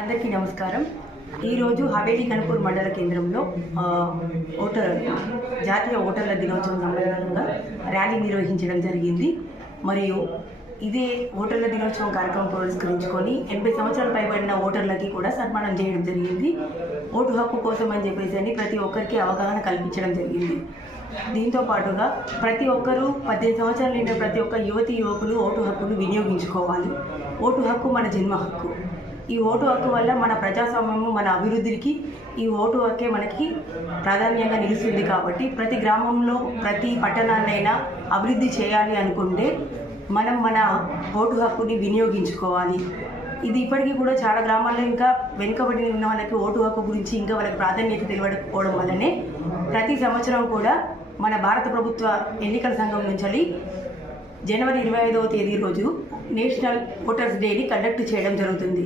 అందరికీ నమస్కారం. ఈరోజు హవేలీ కనుపూర్ మండల కేంద్రంలో ఓటర్ జాతీయ ఓటర్ల దినోత్సవం సంబంధంగా ర్యాలీ నిర్వహించడం జరిగింది. మరియు ఇదే ఓటర్ల దినోత్సవం కార్యక్రమం పురస్కరించుకొని ఎనభై సంవత్సరాలు పైబడిన ఓటర్లకి కూడా సన్మానం చేయడం జరిగింది. ఓటు హక్కు కోసం అని చెప్పేసి అని ప్రతి ఒక్కరికి అవగాహన కల్పించడం జరిగింది. దీంతో పాటుగా ప్రతి ఒక్కరూ పద్దెనిమిది సంవత్సరాలు నిండిన ప్రతి ఒక్క యువతి యువకులు ఓటు హక్కును వినియోగించుకోవాలి. ఓటు హక్కు మన జన్మ హక్కు. ఈ ఓటు హక్కు వల్ల మన ప్రజాస్వామ్యము మన అభివృద్ధికి ఈ ఓటు హక్కే మనకి ప్రాధాన్యంగా నిలుస్తుంది కాబట్టి ప్రతి గ్రామంలో ప్రతి పట్టణాన్నైనా అభివృద్ధి చేయాలి అనుకుంటే మనం మన ఓటు హక్కుని వినియోగించుకోవాలి. ఇది ఇప్పటికీ కూడా చాలా గ్రామాల్లో ఇంకా వెనుకబడి ఉన్న వాళ్ళకి ఓటు హక్కు గురించి ఇంకా వాళ్ళకి ప్రాధాన్యత తెలియకపోవడం వల్లనే ప్రతి సంవత్సరం కూడా మన భారత ప్రభుత్వ ఎన్నికల సంఘం నుంచి జనవరి ఇరవై ఐదవ తేదీ రోజు నేషనల్ ఓటర్స్ డేని కండక్ట్ చేయడం జరుగుతుంది.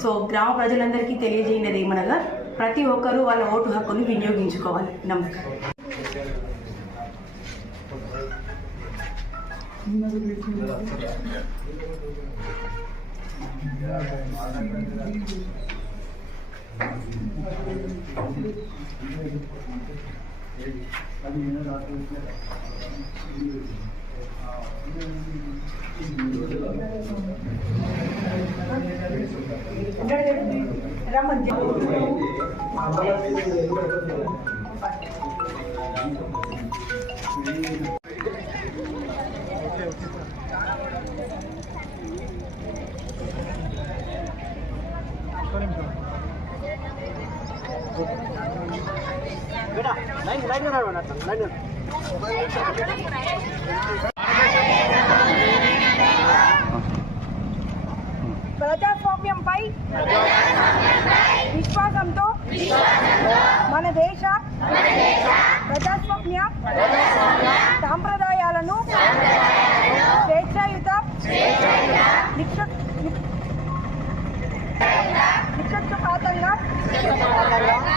సో గ్రామ ప్రజలందరికీ తెలియజేయనది ఏమనగా ప్రతి ఒక్కరూ వాళ్ళ ఓటు హక్కుని వినియోగించుకోవాలి. నమస్కారం. రమ్మని బేటా లైన్ లైన్ లైన్ లైన్ ప్రజాస్వామ్యంపై విశ్వాసంతో మన దేశ ప్రజాస్వామ్య సాంప్రదాయాలను స్వేచ్ఛాయుత నిక్ష- ని- నిష్పక్షపాతంగా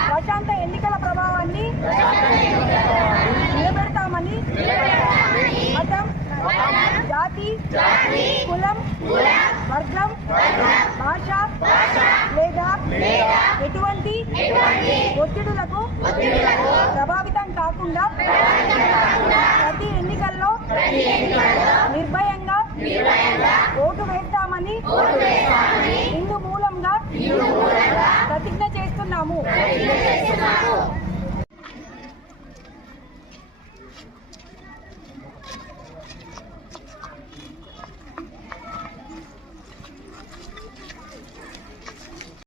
ప్రశాంత ఎన్నికల ప్రభావాన్ని భాష లేదా ఎటువంటి ఒత్తిడులకు ప్రభావితం కాకుండా ప్రతి ఎన్నికల్లో నిర్భయంగా ఓటు వేస్తామని హిందూ మూలంగా ప్రతిజ్ఞ చేస్తున్నాము.